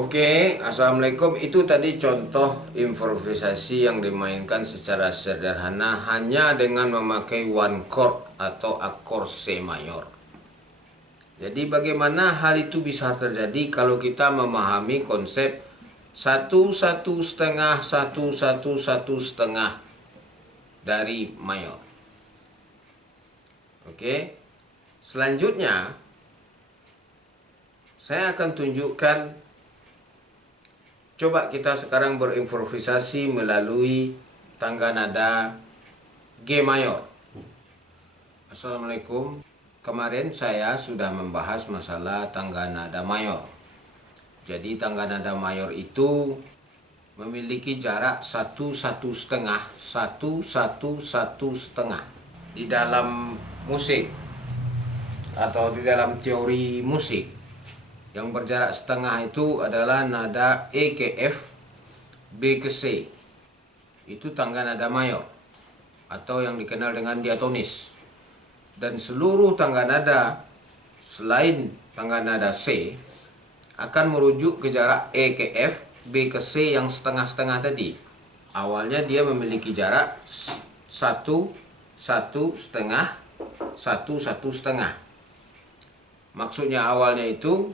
Oke, assalamualaikum. Itu tadi contoh improvisasi yang dimainkan secara sederhana hanya dengan memakai one chord atau akor C mayor. Jadi bagaimana hal itu bisa terjadi kalau kita memahami konsep 1 1/2 1 1 1/2 dari mayor. Oke. Selanjutnya saya akan tunjukkan. Coba kita sekarang berimprovisasi melalui tangga nada G mayor. Assalamualaikum. Kemarin saya sudah membahas masalah tangga nada mayor. Jadi tangga nada mayor itu memiliki jarak 1 1/2 1 1 1/2. Di dalam musik atau di dalam teori musik, yang berjarak setengah itu adalah nada E ke F, B ke C. Itu tangga nada mayor atau yang dikenal dengan diatonis. Dan seluruh tangga nada selain tangga nada C akan merujuk ke jarak E ke F, B ke C yang setengah-setengah tadi. Awalnya dia memiliki jarak 1 1/2 1 1/2. Maksudnya awalnya itu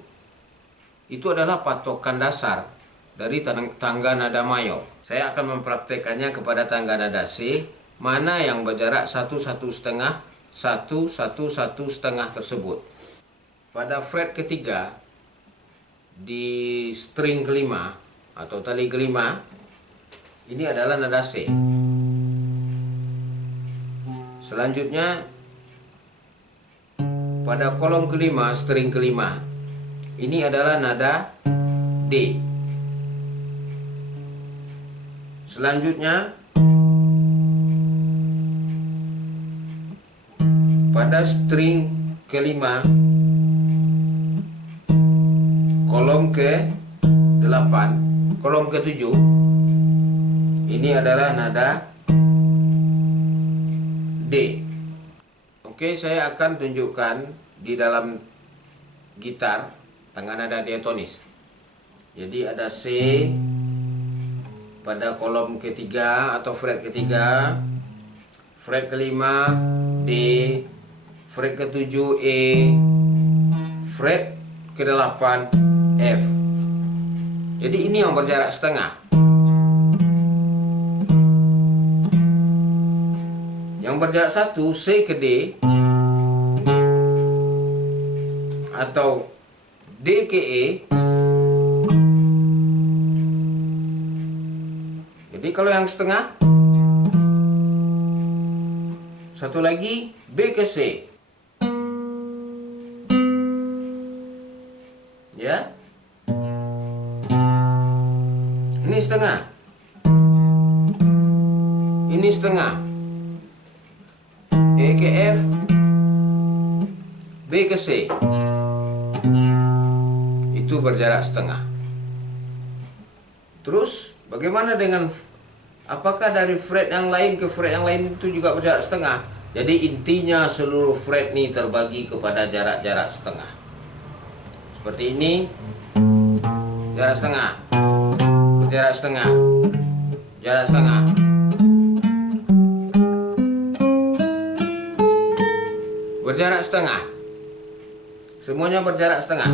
adalah patokan dasar dari tangga nada mayor. Saya akan mempraktekannya kepada tangga nada C, mana yang berjarak 1 1/2 1 1 1/2 tersebut. Pada fret ketiga di string kelima atau tali kelima, ini adalah nada C. Selanjutnya pada kolom kelima, string kelima, ini adalah nada D. Selanjutnya pada string kelima, kolom ke-8, kolom ke-7, ini adalah nada D. Oke, saya akan tunjukkan di dalam gitar tangga nada diatonis. Jadi ada C pada kolom ketiga atau fret ketiga, fret kelima D, fret ketujuh E, fret ke-8 F. Jadi ini yang berjarak setengah. Yang berjarak 1 C ke D atau D ke E. Jadi kalau yang setengah, satu lagi B ke C. Ya. Ini setengah. Ini setengah. E ke F, B ke C. Itu berjarak setengah. Terus bagaimana dengan apakah dari fret yang lain ke fret yang lain itu juga berjarak setengah? Jadi intinya seluruh fret ini terbagi kepada jarak-jarak setengah. Seperti ini, jarak setengah, jarak setengah, jarak setengah. Berjarak setengah. Semuanya berjarak setengah.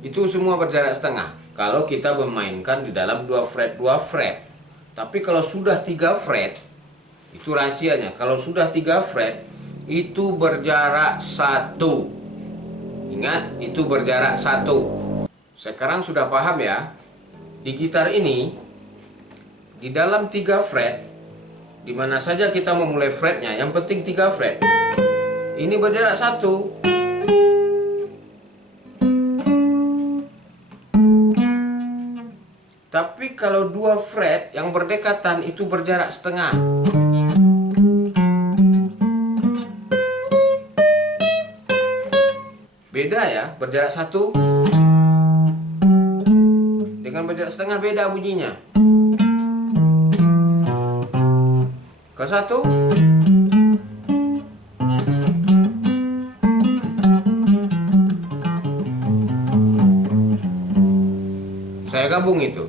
Itu semua berjarak setengah. Kalau kita memainkan di dalam 2 fret. Tapi kalau sudah 3 fret, itu rahasianya. Kalau sudah 3 fret, itu berjarak 1. Ingat, itu berjarak 1. Sekarang sudah paham ya? Di gitar ini, di dalam 3 fret, di mana saja kita memulai fretnya, yang penting 3 fret. Ini berjarak 1. Tapi kalau 2 fret yang berdekatan itu berjarak setengah. Beda ya, berjarak 1 dengan berjarak setengah beda bunyinya. Ke 1 Saya gabung itu.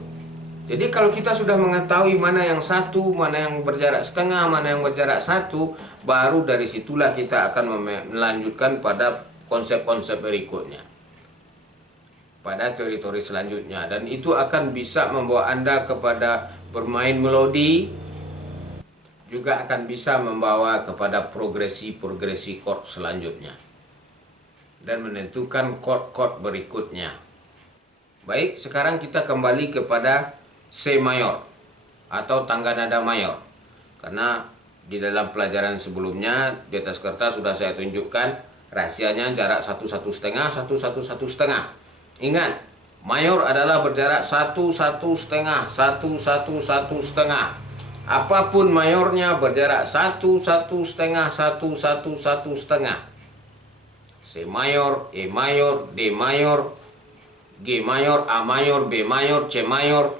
Jadi kalau kita sudah mengetahui mana yang satu, mana yang berjarak setengah, mana yang berjarak satu, baru dari situlah kita akan melanjutkan pada konsep-konsep berikutnya, pada teori-teori selanjutnya. Dan itu akan bisa membawa Anda kepada bermain melodi, juga akan bisa membawa kepada progresi-progresi chord selanjutnya, dan menentukan chord-chord berikutnya. Baik, sekarang kita kembali kepada C mayor atau tangga nada mayor. Karena di dalam pelajaran sebelumnya di atas kertas sudah saya tunjukkan rahasianya jarak 1,1 setengah, 1,1 setengah. Ingat, mayor adalah berjarak 1,1 setengah, 1,1 setengah. Apapun mayornya berjarak 1,1 setengah, 1,1 setengah. C mayor, E mayor, D mayor, G mayor, A mayor, B mayor, C mayor,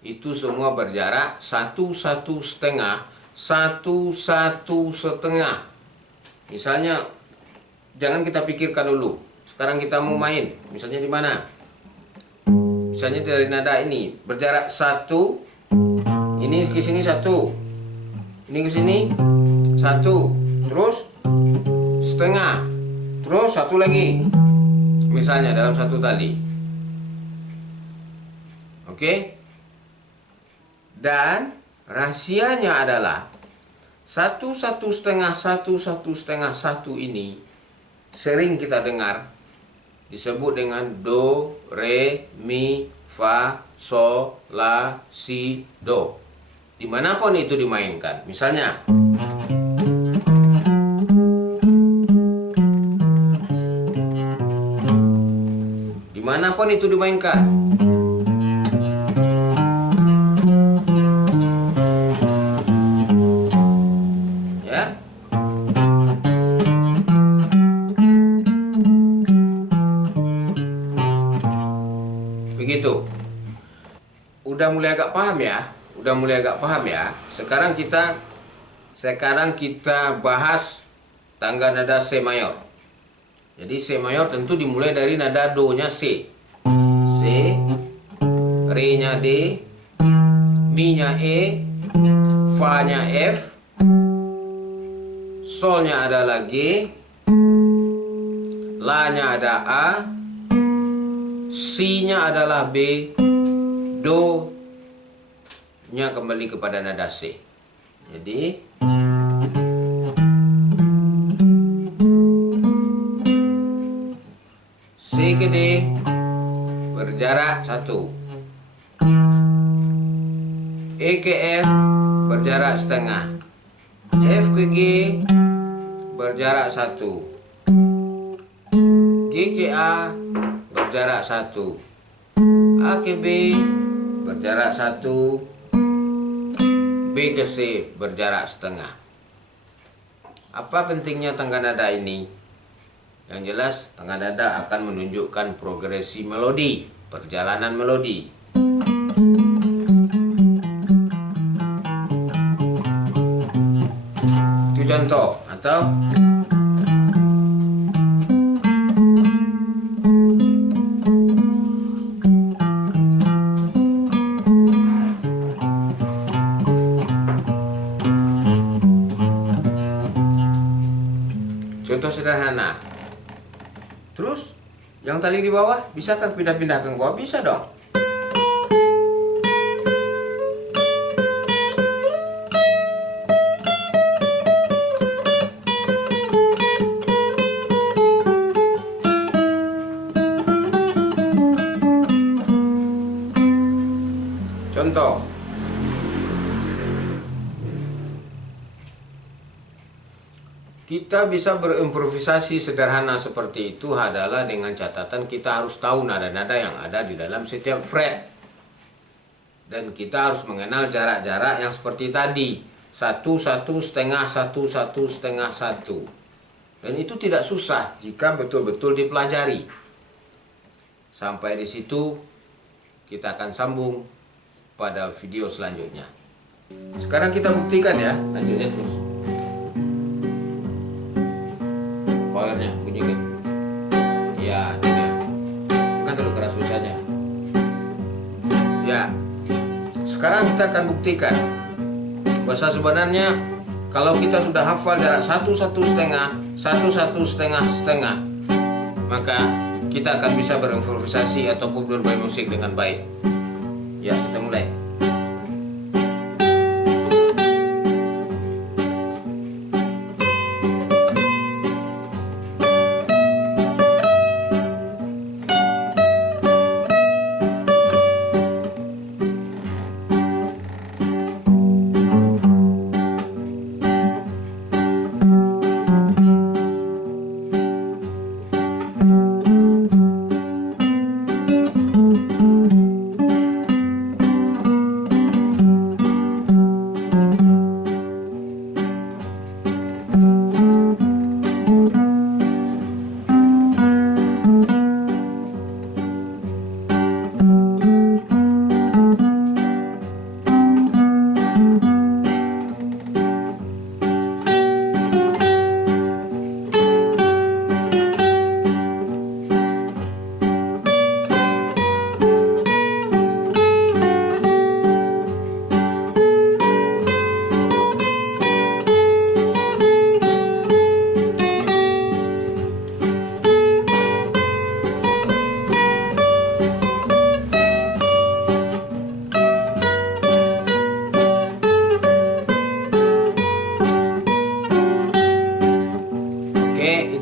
itu semua berjarak 1,1 setengah, 1,1 setengah. Misalnya, jangan kita pikirkan dulu. Sekarang kita mau main. Misalnya di mana? Misalnya dari nada ini berjarak 1, ini ke sini 1, ini ke sini 1, terus setengah, terus 1 lagi. Misalnya dalam satu tali. Oke? Dan rahasianya adalah 1,1 setengah, 1,1 setengah, 1 ini sering kita dengar disebut dengan do, re, mi, fa, sol, la, si, do. Dimanapun itu dimainkan. Misalnya dimanapun itu dimainkan. Begitu. Udah mulai agak paham ya? Udah mulai agak paham ya? Sekarang kita bahas tangga nada C mayor. Jadi C mayor tentu dimulai dari nada do-nya C. C, re-nya D, mi-nya E, fa-nya F, sol-nya adalah G, la-nya ada A, si-nya adalah B, do-nya kembali kepada nada C. Jadi C ke D berjarak 1, E ke F berjarak setengah, F ke G berjarak 1, G ke A berjarak 1, A ke B berjarak 1, B ke C berjarak setengah. Apa pentingnya tangga nada ini? Yang jelas, tangga nada akan menunjukkan progresi melodi, perjalanan melodi. Itu contoh, atau contoh sederhana. Terus, yang tali di bawah, bisakah pindah-pindah ke bawah? Bisa dong. Contoh. Kita bisa berimprovisasi sederhana seperti itu adalah dengan catatan kita harus tahu nada-nada yang ada di dalam setiap fret. Dan kita harus mengenal jarak-jarak yang seperti tadi. 1,1 setengah, 1,1 setengah, 1. Dan itu tidak susah jika betul-betul dipelajari. Sampai di situ kita akan sambung pada video selanjutnya. Sekarang kita buktikan ya, lanjutnya terus. Powernya bunyikan. Ya, ini dia. Kan terlalu keras biasanya. Sekarang kita akan buktikan bahwa sebenarnya kalau kita sudah hafal jarak 1/1/2, 1/1/2, maka kita akan bisa berimprovisasi ataupun bermain musik dengan baik. Ya, kita mulai.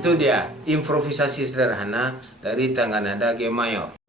Itu dia improvisasi sederhana dari tangga nada G mayor.